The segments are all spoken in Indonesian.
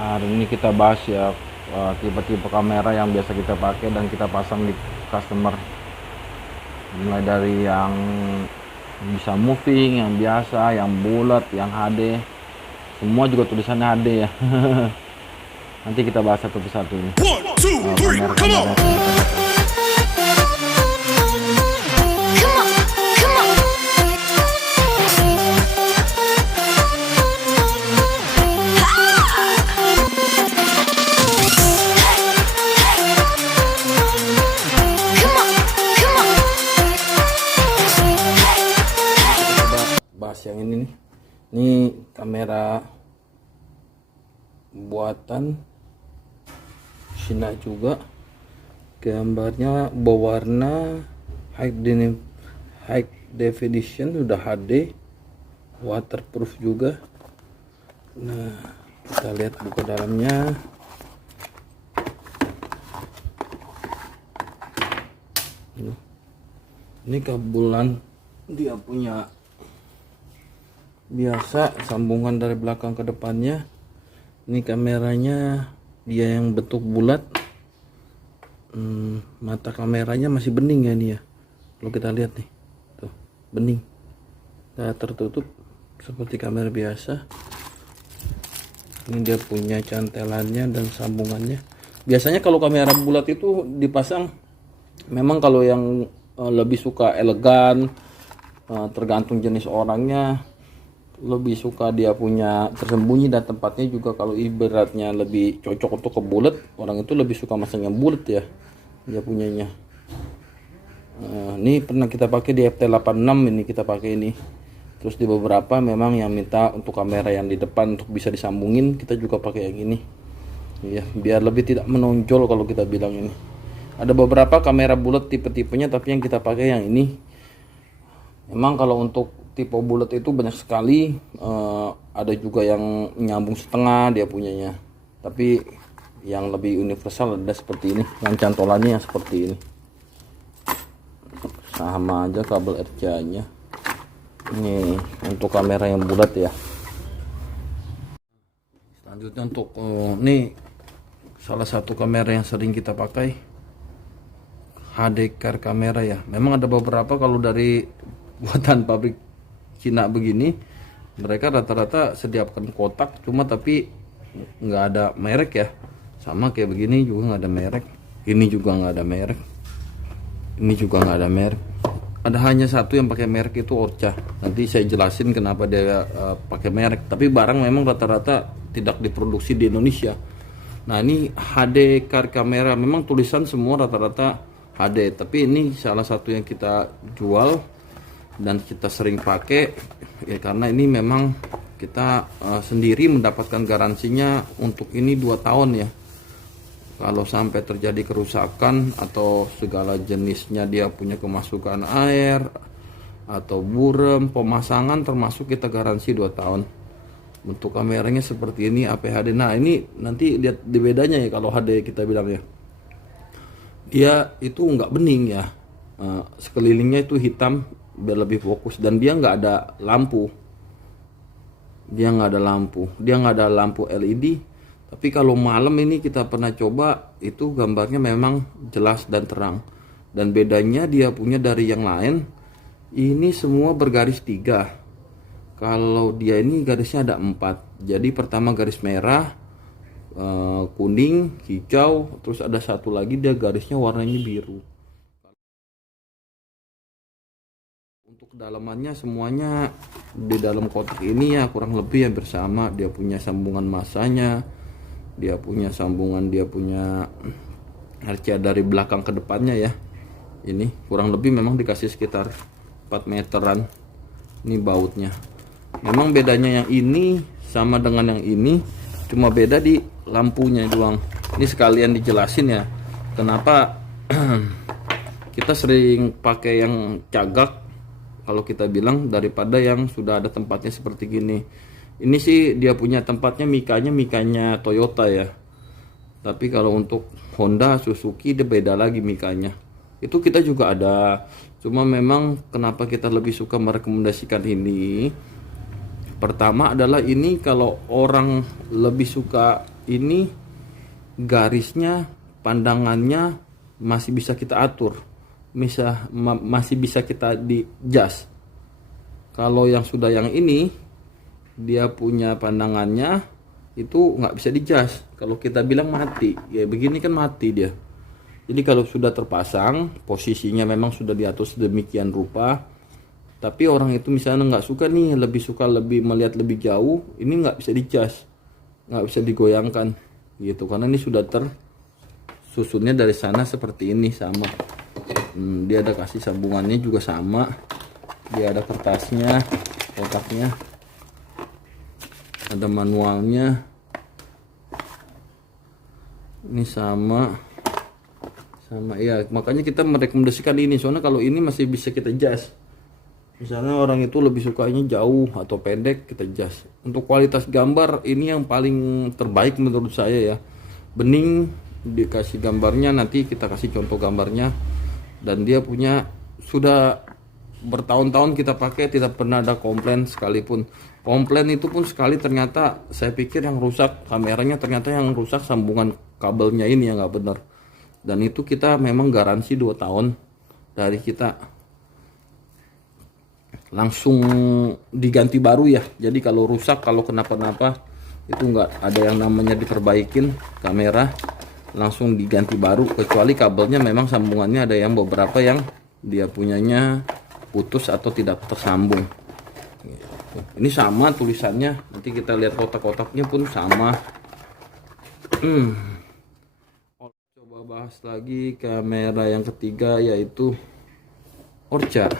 Hari ini kita bahas ya tipe-tipe kamera yang biasa kita pakai dan kita pasang di customer. Mulai dari yang bisa moving, yang biasa, yang bulat, yang HD. Semua juga tulisannya HD ya. Nanti kita bahas satu persatu ini. Kamera-kamera. Bahas yang ini nih. Ini kamera buatan Cina juga. Gambarnya berwarna high definition, udah HD, waterproof juga. Nah, kita lihat buku dalamnya. Ini kabelan dia punya biasa, sambungan dari belakang ke depannya. Ini kameranya dia yang bentuk bulat. Mata kameranya masih bening ya nih ya. Kalau kita lihat nih, tuh bening. Nah, tertutup seperti kamera biasa. Ini dia punya cantelannya dan sambungannya. Biasanya kalau kamera bulat itu dipasang, memang kalau yang lebih suka elegan, tergantung jenis orangnya, lebih suka dia punya tersembunyi dan tempatnya juga. Kalau ibaratnya lebih cocok untuk ke bulat, orang itu lebih suka masang yang bulat ya, dia punyanya. Ini pernah kita pakai di FT86, ini kita pakai ini. Terus di beberapa memang yang minta untuk kamera yang di depan untuk bisa disambungin, kita juga pakai yang ini ya, biar lebih tidak menonjol kalau kita bilang ini. Ada beberapa kamera bulat tipe-tipenya, tapi yang kita pakai yang ini. Memang kalau untuk tipe bulat itu banyak sekali, ada juga yang nyambung setengah dia punyanya, tapi yang lebih universal ada seperti ini, yang cantolannya yang seperti ini, sama aja kabel RCA nya. Ini untuk kamera yang bulat ya. Selanjutnya untuk ini salah satu kamera yang sering kita pakai, HD card kamera ya. Memang ada beberapa kalau dari buatan pabrik Cina begini, mereka rata-rata sediakan kotak, cuma tapi nggak ada merek ya. Sama kayak begini juga nggak ada merek, ini juga nggak ada merek, ini juga nggak ada merek. Ada hanya satu yang pakai merek, itu Orca. Nanti saya jelasin kenapa dia pakai merek. Tapi barang memang rata-rata tidak diproduksi di Indonesia. Nah, ini HD card kamera, memang tulisan semua rata-rata HD, tapi ini salah satu yang kita jual dan kita sering pakai ya, karena ini memang kita sendiri mendapatkan garansinya untuk ini 2 tahun ya. Kalau sampai terjadi kerusakan atau segala jenisnya, dia punya kemasukan air atau burem, pemasangan termasuk, kita garansi 2 tahun. Untuk kameranya seperti ini APHD. Nah, ini nanti lihat di bedanya ya. Kalau HD kita bilang ya, dia itu nggak bening ya, sekelilingnya itu hitam biar lebih fokus, dan dia nggak ada lampu, dia nggak ada lampu LED. Tapi kalau malam ini kita pernah coba, itu gambarnya memang jelas dan terang. Dan bedanya dia punya dari yang lain, ini semua bergaris 3. Kalau dia ini garisnya ada 4. Jadi pertama garis merah, kuning, hijau, terus ada satu lagi dia garisnya warnanya biru. Untuk kedalamannya semuanya di dalam kotak ini ya kurang lebih hampir sama. Dia punya sambungan masanya, dia punya sambungan, dia punya RCA dari belakang ke depannya ya. Ini kurang lebih memang dikasih sekitar 4 meteran. Ini bautnya. Memang bedanya yang ini sama dengan yang ini, cuma beda di lampunya doang. Ini sekalian dijelasin ya, kenapa kita sering pakai yang cagak kalau kita bilang, daripada yang sudah ada tempatnya seperti gini. Ini sih dia punya tempatnya mikanya Toyota ya. Tapi kalau untuk Honda, Suzuki dia beda lagi mikanya. Itu kita juga ada. Cuma memang kenapa kita lebih suka merekomendasikan ini? Pertama adalah ini kalau orang lebih suka ini garisnya, pandangannya masih bisa kita atur, masih bisa kita di adjust. Kalau yang sudah yang ini, dia punya pandangannya itu nggak bisa di adjust. Kalau kita bilang mati, ya begini kan mati dia. Jadi kalau sudah terpasang, posisinya memang sudah diatur sedemikian rupa. Tapi orang itu misalnya nggak suka nih, lebih melihat lebih jauh, ini nggak bisa di adjust, nggak bisa digoyangkan gitu, karena ini sudah tersusunnya dari sana seperti ini sama. Dia ada kasih sambungannya juga sama, dia ada kertasnya, kotaknya, ada manualnya, ini sama ya. Makanya kita merekomendasikan ini, soalnya kalau ini masih bisa kita adjust. Misalnya orang itu lebih sukanya jauh atau pendek, kita adjust. Untuk kualitas gambar ini yang paling terbaik menurut saya ya. Bening, dikasih gambarnya, nanti kita kasih contoh gambarnya. Dan dia punya, sudah bertahun-tahun kita pakai, tidak pernah ada komplain sekalipun. Komplain itu pun sekali ternyata saya pikir yang rusak kameranya, ternyata yang rusak sambungan kabelnya ini yang nggak benar. Dan itu kita memang garansi 2 tahun dari kita, langsung diganti baru ya. Jadi kalau rusak, kalau kenapa-napa itu nggak ada yang namanya diperbaikin kamera, langsung diganti baru. Kecuali kabelnya memang sambungannya ada yang beberapa yang dia punyanya putus atau tidak tersambung. Ini sama tulisannya, nanti kita lihat kotak-kotaknya pun sama. Coba bahas lagi kamera yang ketiga, yaitu Orca.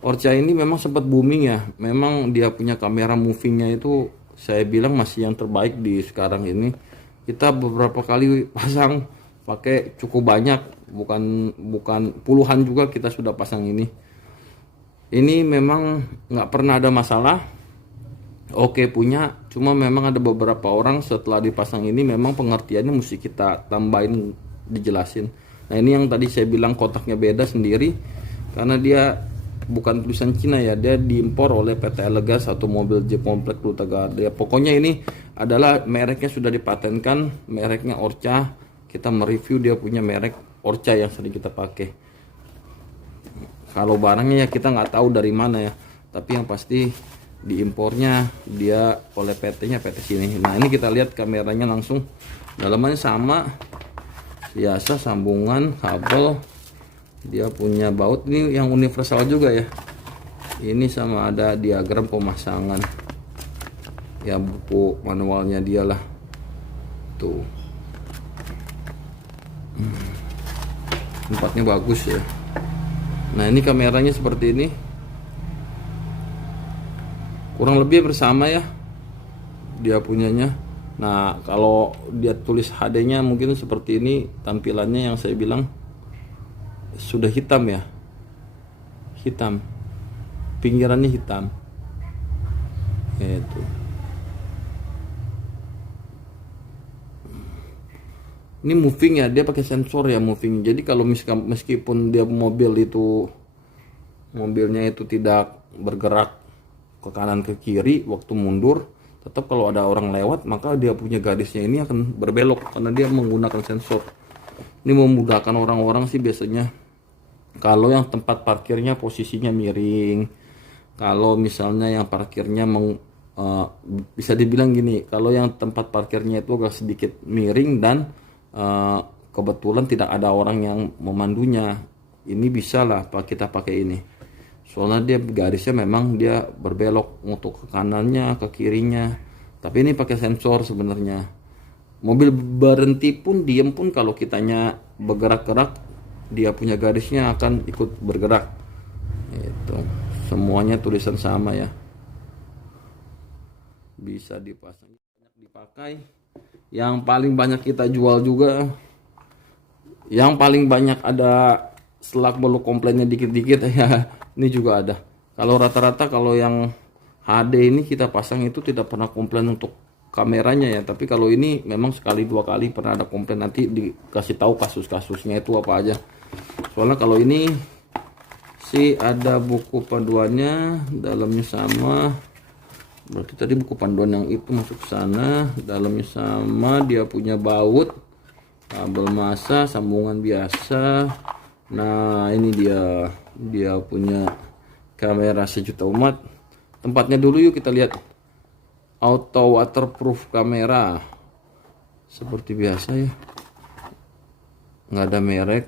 Orca ini memang sempat booming ya. Memang dia punya kamera movingnya itu saya bilang masih yang terbaik di sekarang ini. Kita beberapa kali pasang, pakai cukup banyak, bukan puluhan juga kita sudah pasang ini. Ini memang nggak pernah ada masalah. Oke punya, cuma memang ada beberapa orang setelah dipasang ini memang pengertiannya mesti kita tambahin, dijelasin. Nah ini yang tadi saya bilang kotaknya beda sendiri, karena dia bukan tulisan Cina ya, dia diimpor oleh PT Elegas atau mobil Jeep Komplek Rutaga. Ya, pokoknya ini adalah mereknya sudah dipatenkan, mereknya Orca. Kita mereview dia punya merek Orca yang sering kita pakai. Kalau barangnya ya kita nggak tahu dari mana ya, tapi yang pasti diimpornya dia oleh PT-nya PT sini. Nah ini kita lihat kameranya langsung, dalamannya sama, biasa sambungan kabel. Dia punya baut ini yang universal juga ya. Ini sama ada diagram pemasangan. Ya buku manualnya dia lah. Tuh. Tempatnya bagus ya. Nah ini kameranya seperti ini. Kurang lebih bersama ya. Dia punyanya. Nah kalau dia tulis HD-nya mungkin seperti ini tampilannya yang saya bilang. Sudah hitam ya, hitam, pinggirannya hitam, itu. Ini moving ya, dia pakai sensor ya moving. Jadi kalau meskipun dia mobilnya itu tidak bergerak ke kanan ke kiri waktu mundur, tetap kalau ada orang lewat maka dia punya garisnya ini akan berbelok karena dia menggunakan sensor. Ini memudahkan orang-orang sih biasanya. Kalau yang tempat parkirnya posisinya miring, kalau misalnya yang parkirnya bisa dibilang gini, kalau yang tempat parkirnya itu agak sedikit miring dan kebetulan tidak ada orang yang memandunya, ini bisa lah kita pakai ini. Soalnya dia garisnya memang dia berbelok untuk ke kanannya, ke kirinya. Tapi ini pakai sensor sebenarnya. Mobil berhenti pun, diem pun, kalau kitanya bergerak-gerak, dia punya garisnya akan ikut bergerak. Itu semuanya tulisan sama ya. Bisa dipasang, banyak dipakai. Yang paling banyak kita jual juga, yang paling banyak ada selak beluk komplainnya dikit-dikit ya. Ini juga ada. Kalau rata-rata kalau yang HD ini kita pasang itu tidak pernah komplain untuk kameranya ya, tapi kalau ini memang sekali 2 kali pernah ada komplain. Nanti dikasih tahu kasus-kasusnya itu apa aja. Soalnya kalau ini sih ada buku panduannya, dalamnya sama, Berarti tadi buku panduan yang itu masuk ke sana, dalamnya sama, dia punya baut, kabel massa, sambungan biasa. Nah, ini dia punya kamera sejuta umat. Tempatnya dulu yuk kita lihat. Auto waterproof kamera. Seperti biasa ya. Nggak ada merek.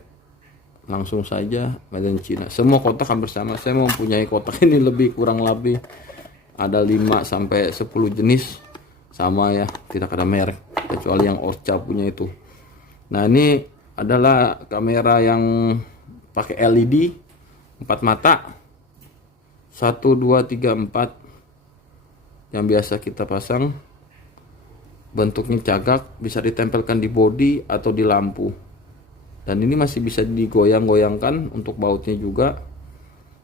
Langsung saja made in China. Semua kotak hampir sama. Saya mempunyai kotak ini lebih kurang lebih ada 5 sampai 10 jenis sama ya, tidak ada merek kecuali yang Orca punya itu. Nah, ini adalah kamera yang pakai LED 4 mata. 1 2 3 4 yang biasa kita pasang. Bentuknya cagak, bisa ditempelkan di bodi atau di lampu. Dan ini masih bisa digoyang-goyangkan untuk bautnya juga.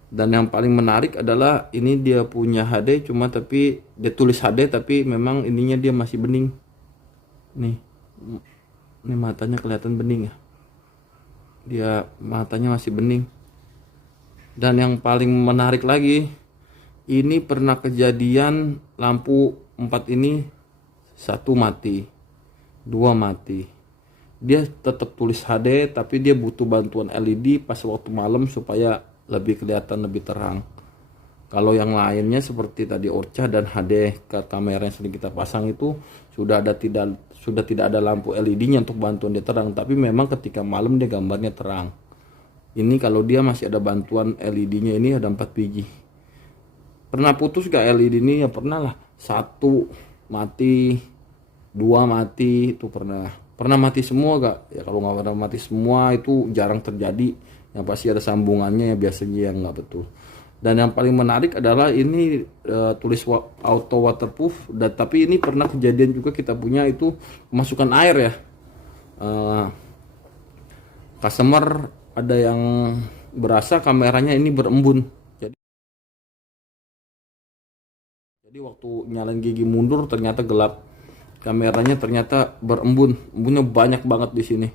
Dan yang paling menarik adalah ini dia punya HD, cuma tapi dia tulis HD tapi memang ininya dia masih bening. Nih. Ini matanya kelihatan bening ya. Dia matanya masih bening. Dan yang paling menarik lagi, ini pernah kejadian lampu 4 ini 1 mati, 2 mati. Dia tetap tulis HD tapi dia butuh bantuan LED pas waktu malam supaya lebih kelihatan lebih terang. Kalau yang lainnya seperti tadi Orca dan HD kamera yang sering kita pasang itu sudah tidak ada lampu LED-nya untuk bantuan dia terang, tapi memang ketika malam dia gambarnya terang. Ini kalau dia masih ada bantuan LED-nya, ini ada 4 biji. Pernah putus gak LED ini? Ya pernah lah. 1 mati, 2 mati itu pernah. Pernah mati semua gak? Ya kalau nggak pernah mati semua itu jarang terjadi. Yang pasti ada sambungannya ya, biasanya yang nggak betul. Dan yang paling menarik adalah ini tulis auto waterproof. Dan tapi ini pernah kejadian juga kita punya itu kemasukan air ya. Customer ada yang berasa kameranya ini berembun. Jadi waktu nyalain gigi mundur ternyata gelap. Kameranya ternyata berembun. Embunnya banyak banget di sini.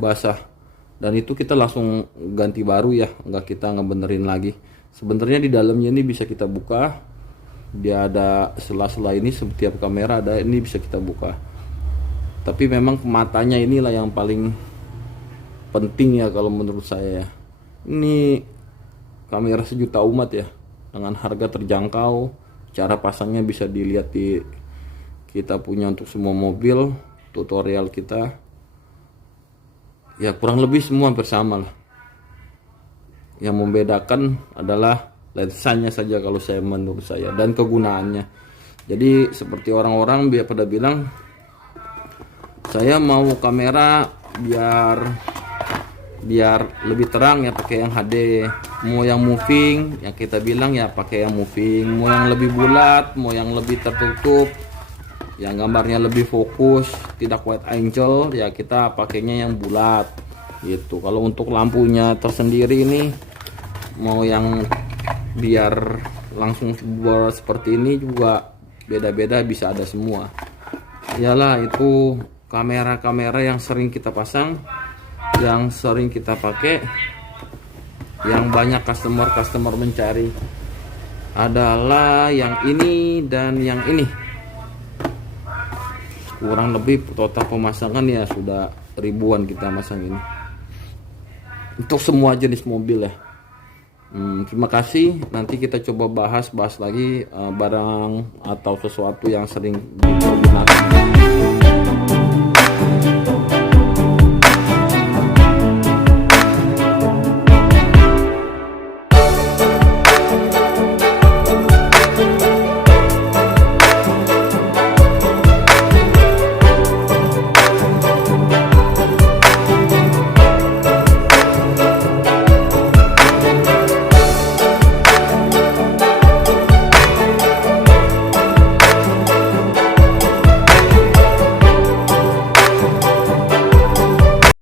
Basah. Dan itu kita langsung ganti baru ya, nggak kita ngebenerin lagi. Sebenarnya di dalamnya ini bisa kita buka. Dia ada sela-sela ini, setiap kamera ada, ini bisa kita buka. Tapi memang matanya inilah yang paling penting ya kalau menurut saya ya. Ini kamera sejuta umat ya, dengan harga terjangkau. Cara pasangnya bisa dilihat di kita punya untuk semua mobil, tutorial kita. Ya kurang lebih semua bersama lah. Yang membedakan adalah lensanya saja kalau saya menurut saya dan kegunaannya. Jadi seperti orang-orang pada bilang saya mau kamera biar lebih terang ya pakai yang HD. Mau yang moving yang kita bilang ya pakai yang moving. Mau yang lebih bulat, mau yang lebih tertutup, yang gambarnya lebih fokus, tidak wide angle ya kita pakainya yang bulat gitu. Kalau untuk lampunya tersendiri ini mau yang biar langsung seperti ini juga beda-beda, bisa ada semua. Iyalah itu kamera-kamera yang sering kita pasang, yang sering kita pakai, yang banyak customer mencari adalah yang ini dan yang ini. Kurang lebih total pemasangan ya sudah ribuan kita masang ini untuk semua jenis mobil ya. Terima kasih. Nanti kita coba bahas lagi barang atau sesuatu yang sering dipergunakan.